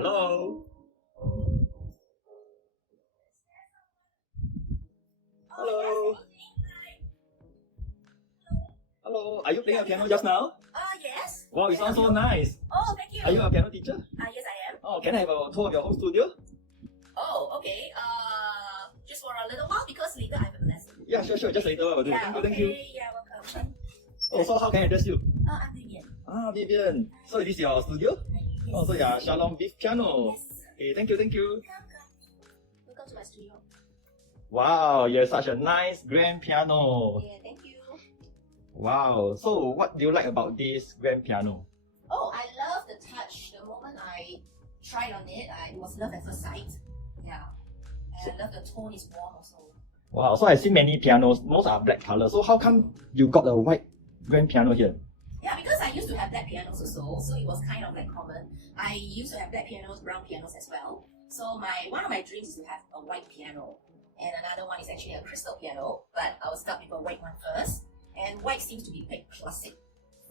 Hello? Hello? Hello? Are you playing a piano just now? Yes. Wow, it sounds so nice. Oh, thank you. Are you a piano teacher? Yes, I am. Oh, can I have a tour of your home studio? Oh, okay. Just for a little while because later I have a lesson. Yeah, sure. Just later I will do. Yeah, Thank you. Yeah, welcome. Oh, so how can I address you? I'm Vivian. Vivian. So this is your studio? Yes. Oh, so yeah, Shalom Beef Piano. Yes. Okay, thank you. Welcome to my studio. Wow, you have such a nice grand piano. Yeah, thank you. Wow, so what do you like about this grand piano? Oh, I love the touch. The moment I tried on it, it was love at first sight. Yeah. And I love the tone is warm also. Wow, so I see many pianos, most are black color. So how come you got a white grand piano here? Yeah, because I used to have black pianos also, so it was kind of like common. I used to have black pianos, brown pianos as well. So one of my dreams is to have a white piano, and another one is actually a crystal piano. But I will start with a white one first. And white seems to be quite classic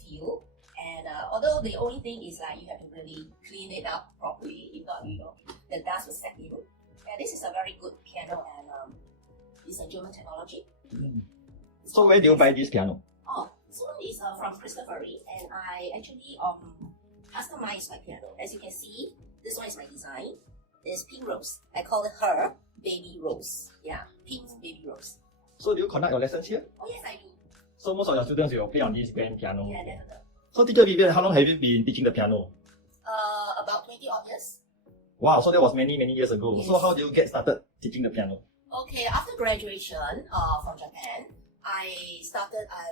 feel. And although the only thing is like you have to really clean it up properly, if not, the dust will set in. And this is a very good piano, and it's a German technology. So where do you buy this piano? Oh, this one is from Christophery, and I actually customized my piano. As you can see, this one is my design. It's pink rose. I call it her baby rose. Yeah, pink baby rose. So do you conduct your lessons here? Oh yes, I do. So most of your students will play on this grand piano. Yeah, definitely. So teacher Vivian, how long have you been teaching the piano? About 20 odd years. Wow, so that was many years ago. Yes. So how did you get started teaching the piano? Okay, after graduation from Japan, I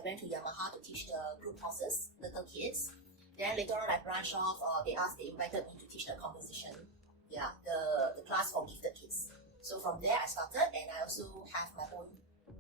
went to Yamaha to teach the group courses, little kids. Then later on I branched off, they invited me to teach the composition. Yeah, the class for gifted kids. So from there I started, and I also have my own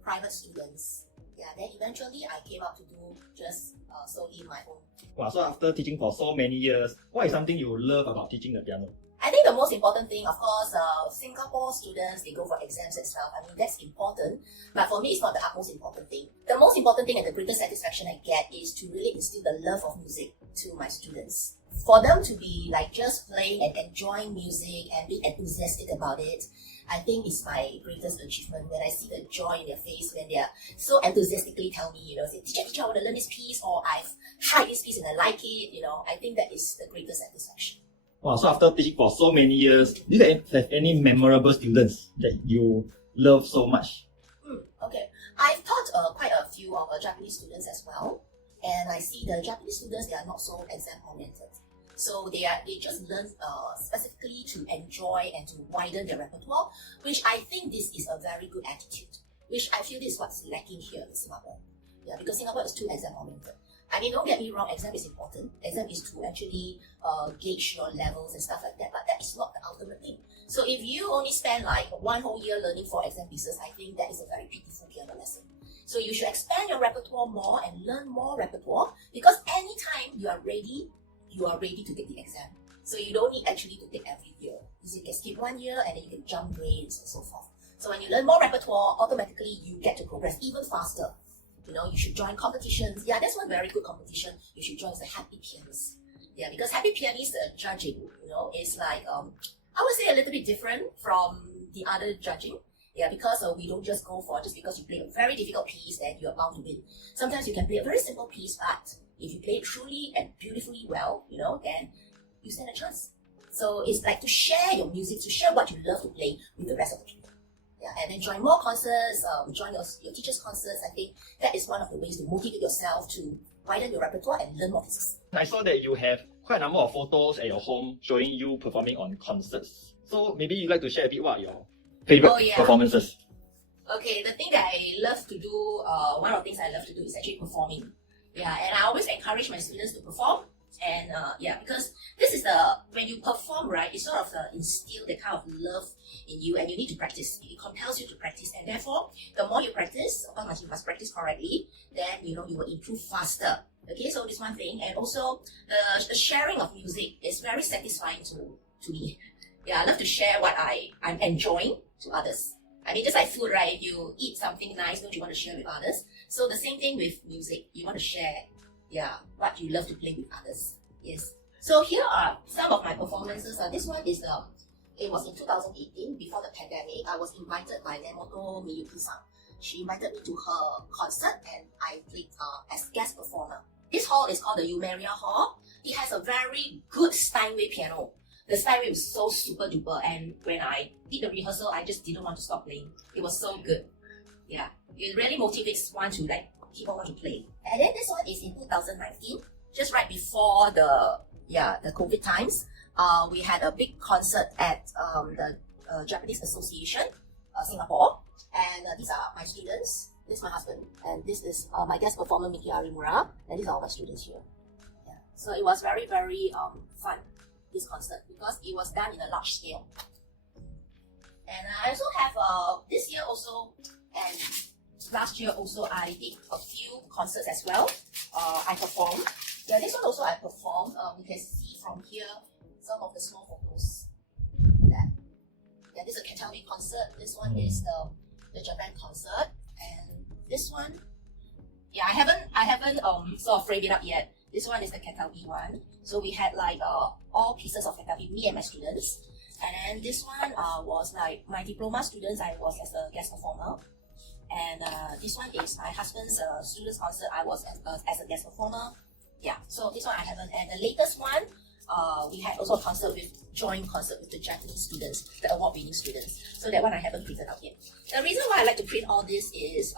private students. Yeah, then eventually I came up to do just solely my own. Wow, so after teaching for so many years, what is something you love about teaching the piano? I think the most important thing, of course, Singapore students, they go for exams and stuff. I mean, that's important. But for me, it's not the utmost important thing. The most important thing and the greatest satisfaction I get is to really instill the love of music to my students. For them to be like just playing and enjoying music and being enthusiastic about it, I think it's my greatest achievement when I see the joy in their face when they are so enthusiastically tell me, say, teacher, I want to learn this piece, or I've tried this piece and I like it, I think that is the greatest satisfaction. Wow, so after teaching for so many years, do you have any memorable students that you love so much? Okay, I've taught quite a few of Japanese students as well, and I see the Japanese students, they are not so exam oriented. So they just learn specifically to enjoy and to widen their repertoire, which I think this is a very good attitude, which I feel this is what's lacking here in Singapore. Yeah, because Singapore is too exam oriented. I mean, don't get me wrong, exam is important. Exam is to actually gauge your levels and stuff like that, but that is not the ultimate thing. So if you only spend like 1 whole year learning 4 exam pieces, I think that is a very pitiful piano lesson. So you should expand your repertoire more and learn more repertoire, because anytime you are ready to take the exam. So you don't need actually to take every year. You can skip 1 year and then you can jump grades and so forth. So when you learn more repertoire, automatically you get to progress even faster. You should join competitions. Yeah, that's one very good competition. You should join the Happy Pianist. Yeah, because Happy Pianist judging, is like, I would say a little bit different from the other judging. Yeah, because we don't just go for just because you play a very difficult piece that you are bound to win. Sometimes you can play a very simple piece, but if you play it truly and beautifully well, then you stand a chance. So it's like to share your music, to share what you love to play with the rest of the people. Yeah, and then join more concerts, join your teachers' concerts. I think that is one of the ways to motivate yourself to widen your repertoire and learn more pieces. I saw that you have quite a number of photos at your home showing you performing on concerts. So maybe you'd like to share a bit what are your favorite performances? Okay, the thing that I love to do, one of the things I love to do is actually performing. Yeah, and I always encourage my students to perform. And because this is when you perform, right, it sort of instill the kind of love in you, and you need to practice. It compels you to practice, and therefore, the more you practice, of course, you must practice correctly, then, you will improve faster. Okay, so this one thing. And also, the sharing of music is very satisfying to me. Yeah, I love to share what I'm enjoying to others. I mean, just like food, right? If you eat something nice, don't you want to share with others? So the same thing with music. You want to share, what you love to play with others. Yes. So here are some of my performances. This one is it was in 2018, before the pandemic. I was invited by Nemoto Miyuki-san. She invited me to her concert and I played as guest performer. This hall is called the Umeria Hall. It has a very good Steinway piano. The Steinway was so super duper, and when I did the rehearsal, I just didn't want to stop playing. It was so good. Yeah, it really motivates one to like keep on want to play. And then this one is in 2019, just right before the COVID times. We had a big concert at the Japanese Association, Singapore, and these are my students. This is my husband, and this is my guest performer Miki Arimura, and these are all my students here. Yeah, so it was very fun, this concert, because it was done in a large scale. And I also have this year also, and last year also, I did a few concerts as well. I performed. Yeah, this one also I performed. You can see from here some of the small photos. Yeah, this is a Katawi concert. This one is the Japan concert, and this one, yeah, I haven't sort of framed it up yet. This one is the Katawi one. So we had like all pieces of Katawi, me and my students. And then this one was like my diploma students. I was as a guest performer. And this one is my husband's students concert. I was as a guest performer. Yeah, so this one I haven't. And the latest one, we had also a joint concert with the Japanese students, the award-winning students. So that one I haven't printed out yet. The reason why I like to print all this is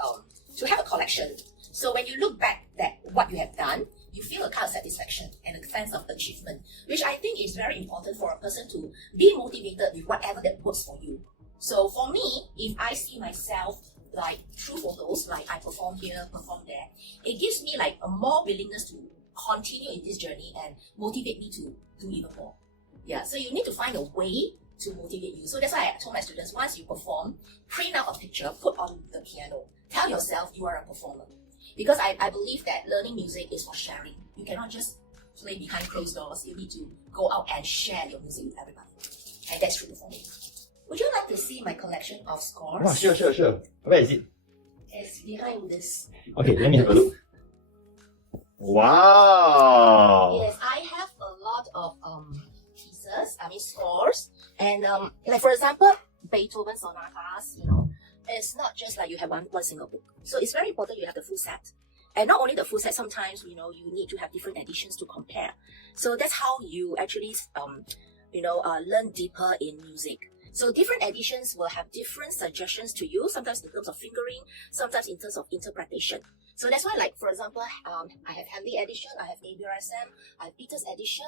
to have a collection. So when you look back at what you have done, you feel a kind of satisfaction and a sense of achievement, which I think is very important for a person to be motivated with whatever that works for you. So for me, if I see myself like through photos, like I perform here, perform there, it gives me like a more willingness to continue in this journey and motivate me to do even more. Yeah, so you need to find a way to motivate you. So that's why I told my students, once you perform, print out a picture, put on the piano, tell yourself you are a performer. Because I believe that learning music is for sharing. You cannot just play behind closed doors. You need to go out and share your music with everybody. And that's true for me. Would you like to see my collection of scores? Wow, sure. Where is it? It's behind this. Okay, let me have a look. Wow! Yes, I have a lot of pieces, scores. And like for example, Beethoven sonatas, it's not just like you have one single book. So it's very important you have the full set. And not only the full set, sometimes, you need to have different editions to compare. So that's how you actually, learn deeper in music. So different editions will have different suggestions to you, sometimes in terms of fingering, sometimes in terms of interpretation. So that's why, like, for example, I have Handley edition, I have ABRSM, I have Peter's edition,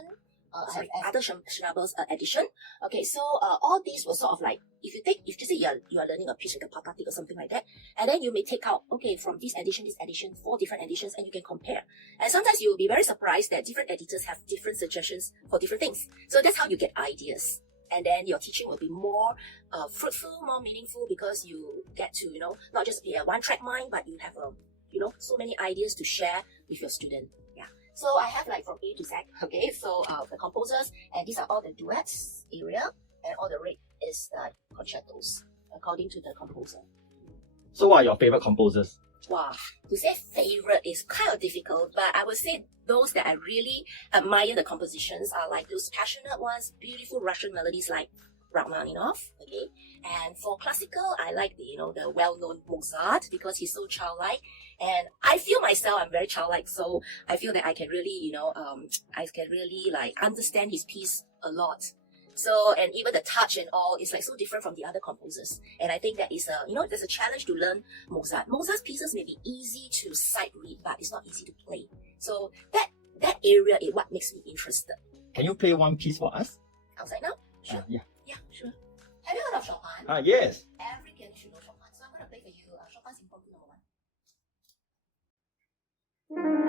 I have other Schnabel's edition. Okay, so all these will sort of like, if you say you are learning a piece like a Patatic or something like that, and then you may take out, okay, from this edition, 4 different editions, and you can compare. And sometimes you will be very surprised that different editors have different suggestions for different things. So that's how you get ideas. And then your teaching will be more fruitful, more meaningful, because you get to, not just be a one-track mind, but you have, so many ideas to share with your student. Yeah. So I have like from A to Z. Okay, so the composers, and these are all the duets area, and all the red is concertos, according to the composer. So what are your favorite composers? Wow, to say favorite is kind of difficult, but I would say those that I really admire the compositions are like those passionate ones, beautiful Russian melodies like Rachmaninoff. Okay, and for classical, I like the well-known Mozart, because he's so childlike, and I feel myself I'm very childlike, so I feel that I can really I can really like understand his piece a lot. So, and even the touch and all is like so different from the other composers. And I think that is there's a challenge to learn Mozart. Mozart's pieces may be easy to sight read, but it's not easy to play. So that area is what makes me interested. Can you play one piece for us? Outside now? Sure. Yeah, sure. Have you heard of Chopin? Yes. Every pianist should know Chopin. So I'm going to play for you Chopin's Impromptu No. 1.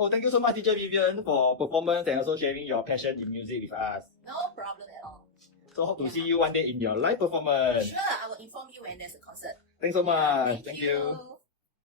Oh, thank you so much, Teacher Vivian, for performance and also sharing your passion in music with us. No problem at all. So hope to see you one day in your live performance. Sure, I will inform you when there's a concert. Thanks so much. Thank you.